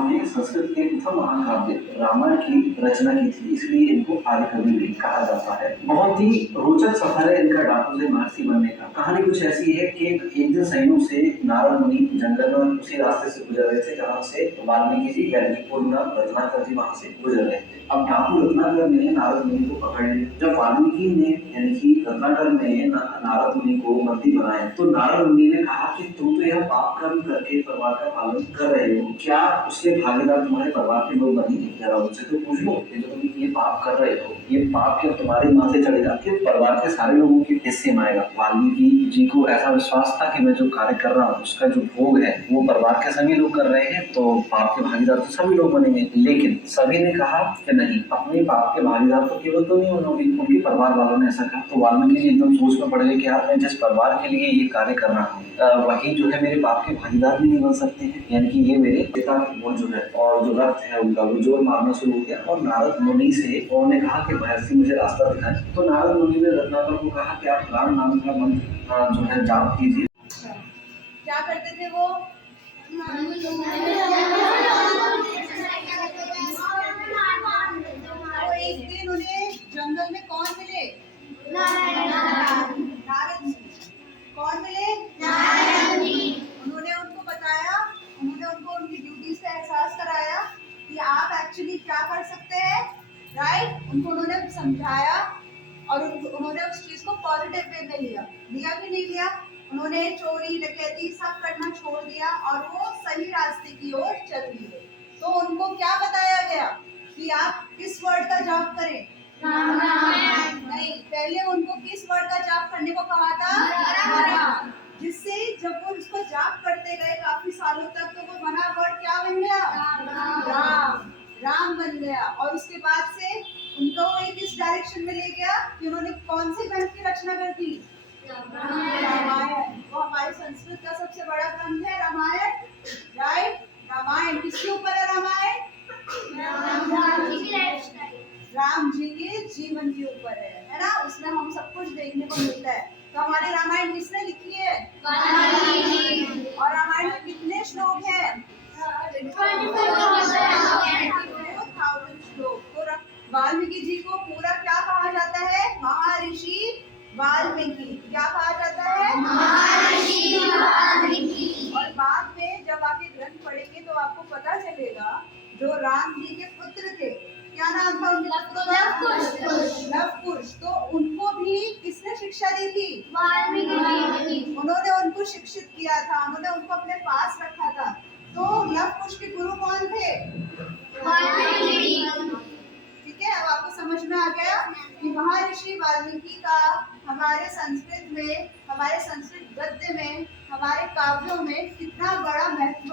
इन्होंने संस्कृत के प्रथम महाकाव्य रामायण की रचना की थी, इसलिए इनको आदि कवि भी कहा जाता है। बहुत ही रोचक सफर है इनका डाकू से महर्षि बनने का। कहानी कुछ ऐसी है कि एक दिन सैन्यों से नारद मुनि जंगल में उसी रास्ते से गुजर रहे थे जहाँ से वाल्मीकि जी यानी पूर्ण रत्नाकर जी वहाँ से गुजर रहे थे। अब डाकू रत्नाकर ने नारद मुनि को पकड़ लिया। जब वाल्मीकि ने यानी कि रत्नाकर ने नारद मुनि को बंदी बनाया तो नारद मुनि ने कहा कि तुम तो यह पाप कर्म करके परिवार का पालन कर रहे हो, क्या उसके भागीदार तुम्हारे परिवार के लोग बनेंगे? जरा उनसे तो पूछ लो कि जो तुम ये पाप कर रहे हो, ये पाप क्या तुम्हारे माथे चढ़ेगा कि परिवार के सारे लोगों के हिस्से में आएगा? वाल्मीकि जी को ऐसा विश्वास था कि मैं जो कार्य कर रहा हूँ उसका जो भोग है वो परिवार के सभी लोग कर रहे हैं, तो पाप के भागीदार तो सभी लोग बनेंगे। लेकिन सभी ने कहा कि नहीं, अपने पाप के भागीदार तो केवल तो नहीं होंगे, उनके परिवार वालों ने ऐसा कहा। तो वाल्मीकि जी एकदम सोच में पड़ गए कि यार मैं जिस परिवार के लिए ये कार्य कर रहा हूँ वही जो है मेरे पाप के भागीदार भी नहीं बन सकते हैं, यानी कि ये मेरे पिता वो जो है और जो रक्त है उनका वो जोर मारना शुरू हो गया। और नारद मुनि से उन्होंने कहा कि महर्षि मुझे रास्ता दिखाएं। तो नारद मुनि ने रत्नाकर को कहा कि आप राम नाम का मंत्र जो है जाप कीजिए। क्या करते थे वो? तो एक दिन उन्हें जंगल में कौन मिले? नारद जी। कौन मिले? उन्होंने उनको बताया, उन्होंने उनको उनकी ड्यूटी से एहसास कराया कि आप एक्चुअली क्या कर सकते हैं, राइट? उन्होंने समझाया और उन्होंने उस चीज को पॉजिटिव वे में लिया कि नहीं लिया? उन्होंने चोरी डकैती सब करना छोड़ दिया और वो सही रास्ते की ओर चल दिए। तो उनको क्या बताया गया कि आप किस वर्ड का जाप करें? नहीं, पहले उनको किस वर्ड का जाप करने को कहा था? जिससे जब वो उसको जाप करते गए काफी सालों तक तो वो बना वर्ड क्या बन गया? राम बन गया। और उसके बाद से उनको एक इस डायरेक्शन में ले गया कि उन्होंने कौन से ग्रंथ की रचना कर दी? रामायण। वो हमारे संस्कृत का सबसे बड़ा ग्रंथ है रामायण, राइट? रामायण किसके ऊपर है? रामायण राम जी के जीवन के ऊपर है ना? उसमें हम सब कुछ देखने को मिलता है। तो हमारी रामायण किसने लिखी है? और रामायण में कितने श्लोक हैं? 24,000 श्लोक। तो वाल्मीकि जी को पूरा क्या कहा जाता है? महर्षि वाल्मीकि। क्या कहा जाता है? महर्षि वाल्मीकि। और बाद में जब आप ये ग्रंथ पढ़ेंगे तो आपको पता चलेगा जो राम जी के पुत्र थे, क्या नाम था उनका? लव कुश। तो उनको भी किसने शिक्षा दी थी? वाल्मीकि। उन्होंने उनको शिक्षित किया था, उन्होंने उनको अपने पास रखा था। तो लव कुश के गुरु कौन थे? वाल्मीकि। ठीक है, अब आपको समझ में आ गया कि महर्षि वाल्मीकि का हमारे संस्कृत में, हमारे संस्कृत गद्य में, हमारे काव्यों में कितना बड़ा महत्व